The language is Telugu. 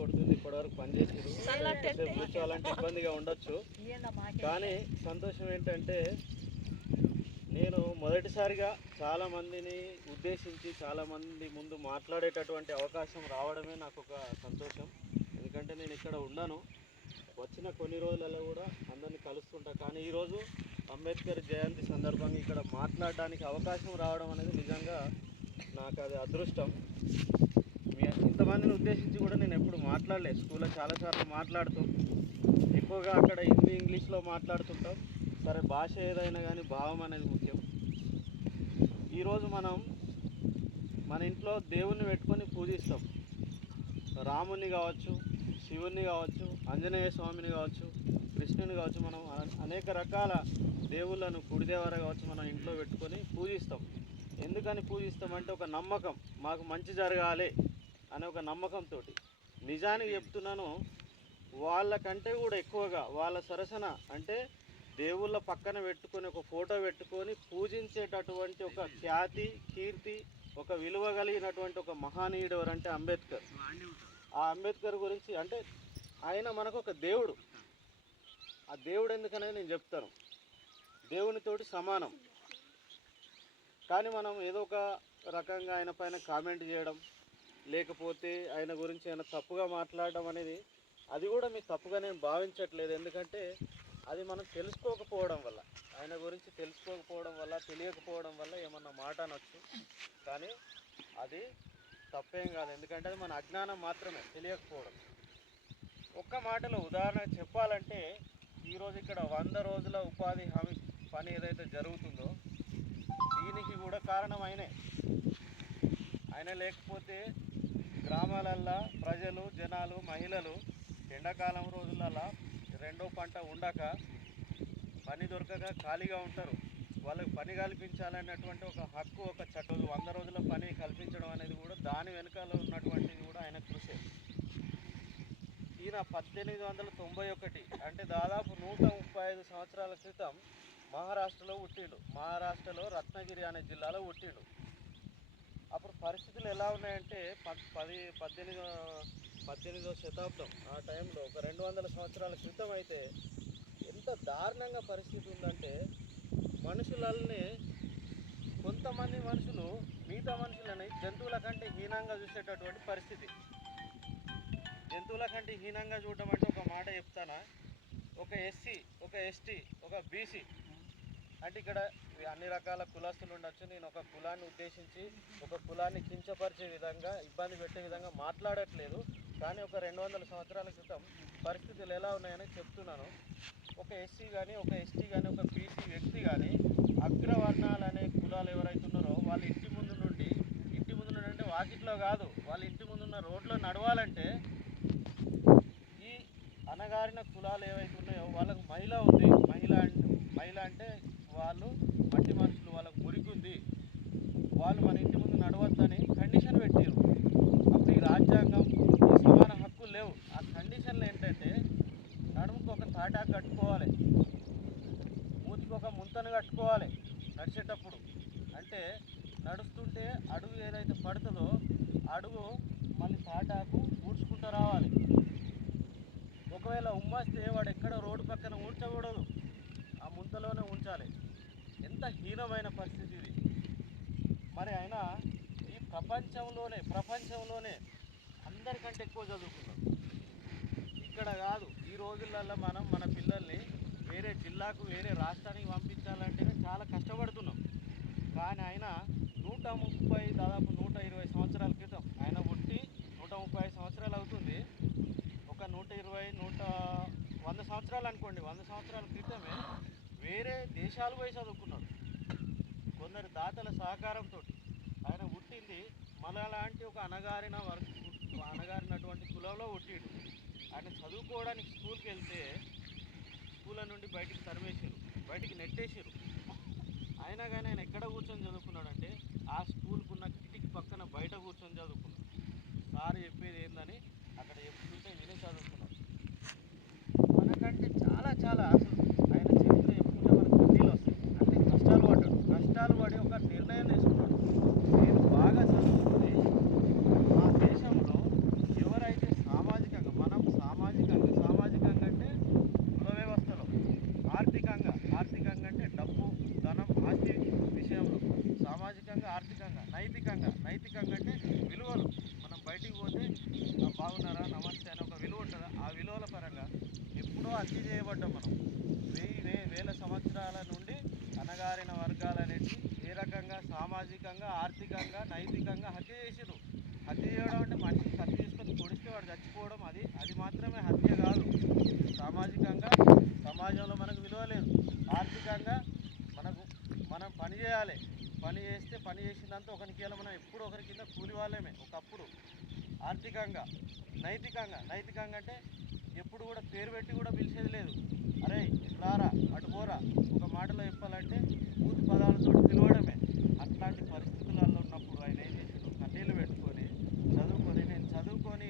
కొడుతుంది, ఇప్పటివరకు పనిచేసారు, కూర్చోవాలంటే ఇబ్బందిగా ఉండొచ్చు. కానీ సంతోషం ఏంటంటే నేను మొదటిసారిగా చాలామందిని ఉద్దేశించి చాలామంది ముందు మాట్లాడేటటువంటి అవకాశం రావడమే నాకు ఒక సంతోషం. ఎందుకంటే నేను ఇక్కడ ఉన్నాను, వచ్చిన కొన్ని రోజులలో కూడా అందరినీ కలుస్తుంటా. కానీ ఈరోజు అంబేద్కర్ జయంతి సందర్భంగా ఇక్కడ మాట్లాడడానికి అవకాశం రావడం అనేది నిజంగా నాకు అది అదృష్టం. ఇంతమందిని ఉద్దేశించి కూడా నేను ఎప్పుడు మాట్లాడలేదు. స్కూల్లో చాలాసార్లు మాట్లాడుతూ ఎక్కువగా అక్కడ హిందీ ఇంగ్లీష్లో మాట్లాడుతుంటాం. సరే, భాష ఏదైనా కానీ భావం అనేది ముఖ్యం. ఈరోజు మనం మన ఇంట్లో దేవుణ్ణి పెట్టుకొని పూజిస్తాం. రాముని కావచ్చు, శివుని కావచ్చు, ఆంజనేయ స్వామిని కావచ్చు, కృష్ణుని కావచ్చు, మనం అనేక రకాల దేవుళ్ళను గుడిదేవర కావచ్చు మనం ఇంట్లో పెట్టుకొని పూజిస్తాం. ఎందుకని పూజిస్తామంటే ఒక నమ్మకం, మాకు మంచి జరగాలి అనే ఒక నమ్మకంతో. నిజానికి చెప్తున్నాను, వాళ్ళకంటే కూడా ఎక్కువగా వాళ్ళ సరసన అంటే దేవుళ్ళ పక్కన పెట్టుకొని ఒక ఫోటో పెట్టుకొని పూజించేటటువంటి ఒక ఖ్యాతి, కీర్తి, ఒక విలువ కలిగినటువంటి ఒక మహానీయుడు ఎవరంటే అంబేద్కర్. ఆ అంబేద్కర్ గురించి అంటే ఆయన మనకు ఒక దేవుడు. ఆ దేవుడు ఎందుకనేది నేను చెప్తాను. దేవునితోటి సమానం. కానీ మనం ఏదో ఒక రకంగా ఆయన పైన కామెంట్ చేయడం, లేకపోతే ఆయన గురించి ఆయన తప్పుగా మాట్లాడడం అనేది, అది కూడా మీకు తప్పుగా నేను భావించట్లేదు. ఎందుకంటే అది మనం తెలుసుకోకపోవడం వల్ల, ఆయన గురించి తెలుసుకోకపోవడం వల్ల, తెలియకపోవడం వల్ల ఏమన్నా మాట అనొచ్చు. కానీ అది తప్పేం కాదు. ఎందుకంటే అది మన అజ్ఞానం మాత్రమే, తెలియకపోవడం. ఒక్క మాటలో ఉదాహరణ చెప్పాలంటే ఈరోజు ఇక్కడ 100 రోజుల ఉపాధి హామీ పని ఏదైతే జరుగుతుందో దీనికి కూడా కారణం ఆయనే. ఆయన లేకపోతే గ్రామాలల్లో ప్రజలు, జనాలు, మహిళలు ఎండాకాలం రోజులలో రెండో పంట ఉండక, పని దొరకక ఖాళీగా ఉంటారు. వాళ్ళకి పని కల్పించాలనేటువంటి ఒక హక్కు, ఒక చట్టం 100 రోజుల పని కల్పించడం అనేది కూడా దాని వెనుకాల ఉన్నటువంటిది కూడా ఆయన కృషి. ఈయన 1891 అంటే దాదాపు 135 సంవత్సరాల క్రితం మహారాష్ట్రలో పుట్టిండు. మహారాష్ట్రలో రత్నగిరి అనే జిల్లాలో పుట్టిండు. అప్పుడు పరిస్థితులు ఎలా ఉన్నాయంటే 18వ శతాబ్దం ఆ టైంలో, ఒక 200 సంవత్సరాల క్రితం అయితే ఎంత దారుణంగా పరిస్థితి ఉందంటే మనుషులని, కొంతమంది మనుషులు మిగతా మనుషులని జంతువుల కంటే హీనంగా చూసేటటువంటి పరిస్థితి. జంతువుల కంటే హీనంగా చూడటం అంటే ఒక మాట చెప్తానా, ఒక ఎస్సీ, ఒక ఎస్టీ, ఒక బీసీ అంటే ఇక్కడ అన్ని రకాల కులస్తులు ఉండొచ్చు. నేను ఒక కులాన్ని ఉద్దేశించి ఒక కులాన్ని కించపరిచే విధంగా, ఇబ్బంది పెట్టే విధంగా మాట్లాడట్లేదు. కానీ ఒక 200 సంవత్సరాల క్రితం పరిస్థితులు ఎలా ఉన్నాయని చెప్తున్నాను. ఒక ఎస్సీ కానీ, ఒక ఎస్టీ కానీ, ఒక బీసీ వ్యక్తి కానీ, అగ్రవర్ణాలు అనే కులాలు ఎవరైతే ఉన్నారో వాళ్ళ ఇంటి ముందు నుండి అంటే వాకిట్లో కాదు, వాళ్ళ ఇంటి ముందున్న రోడ్లో నడవాలంటే ఈ అణగారిన కులాలు ఏవైతే ఉన్నాయో వాళ్ళకు మహిళ ఉంది. మహిళ అంటే వాళ్ళు మట్టి మనుషులు, వాళ్ళకు మురిగుంది, వాళ్ళు మన ఇంటి ముందు నడవద్దని కండిషన్ పెట్టారు. అప్పుడు ఈ రాజ్యాంగం, ఈ సమాన హక్కులు లేవు. ఆ కండిషన్లు ఏంటంటే నడుముకు ఒక తాటాకు కట్టుకోవాలి, మూతికి ఒక ముంతను కట్టుకోవాలి నడిచేటప్పుడు. అంటే నడుస్తుంటే అడుగు ఏదైతే పడుతుందో అడుగు మళ్ళీ తాటాకు ఊడ్చుకుంటూ రావాలి. ఒకవేళ ఉమ్మస్తే వాడు ఎక్కడ రోడ్డు పక్కన ఉంచకూడదు, ఆ ముంతలోనే ఉంచాలి. ఎంత హీనమైన పరిస్థితి ఇది. మరి ఆయన ఈ ప్రపంచంలోనే అందరికంటే ఎక్కువ చదువుకున్నాడు. ఇక్కడ కాదు, ఈ రోజులలో మనం మన పిల్లల్ని వేరే జిల్లాకు, వేరే రాష్ట్రానికి పంపించాలంటేనే చాలా కష్టపడుతున్నాం. కానీ ఆయన దాదాపు 120 సంవత్సరాల క్రితం ఆయన పుట్టి 135 సంవత్సరాలు అవుతుంది. ఒక 100 సంవత్సరాలు అనుకోండి, 100 సంవత్సరాల క్రితమే వేరే దేశాలు పోయి చదువుకున్నాడు. కొందరు దాతల సహకారంతో. ఆయన పుట్టింది మనలాంటి ఒక అణగారినటువంటి కులంలో పుట్టిండు. ఆయన చదువుకోవడానికి స్కూల్కి వెళ్తే స్కూల్ నుండి బయటికి తరిమేసారు, బయటికి నెట్టేసారు. అయినా కానీ ఆయన ఎక్కడ కూర్చొని చదువుకున్నాడంటే ఆ స్కూల్కున్న కిటికీ పక్కన బయట కూర్చొని చదువుకున్నాడు. సార్ చెప్పేది ఏందని అక్కడ చెప్తుంటే విని చదువుకున్నాడు. మనకంటే చాలా అసలు ఆయన చరిత్ర చెప్పుకుంటే మనకు కన్నీళ్ళు వస్తాయి. అంటే కష్టాలు పడి ఒక నిర్ణయం తీసుకున్నాడు. నేను బాగా చదువుతుంది మా దేశంలో ఎవరైతే సామాజిక హత్య చేయబడ్డాం మనం. వేల సంవత్సరాల నుండి అణగారిన వర్గాలనేవి ఏ రకంగా సామాజికంగా, ఆర్థికంగా, నైతికంగా హత్య చేసిర్రు. హత్య చేయడం అంటే మనిషిని కత్తి తీసుకొని పొడిస్తే వాడు చచ్చిపోవడం, అది మాత్రమే హత్య కాదు. సామాజికంగా సమాజంలో మనకు విలువ లేదు. ఆర్థికంగా మనం పని చేయాలి. పని చేస్తే పని చేసినంత ఒకరికి మనం ఎప్పుడు ఒకరి కింద కూలి వాళ్ళమే ఒకప్పుడు. ఆర్థికంగా, నైతికంగా అంటే ఎప్పుడు కూడా పేరు పెట్టి కూడా పిలిచేది లేదు. అరే రారా, అటు పోరా, ఒక మాటలో చెప్పాలంటే పూర్తి పదాలతో పిలవడమే. అట్లాంటి పరిస్థితులలో ఉన్నప్పుడు ఆయన ఏం చేసాడు, కన్నీళ్ళు పెట్టుకొని నేను చదువుకొని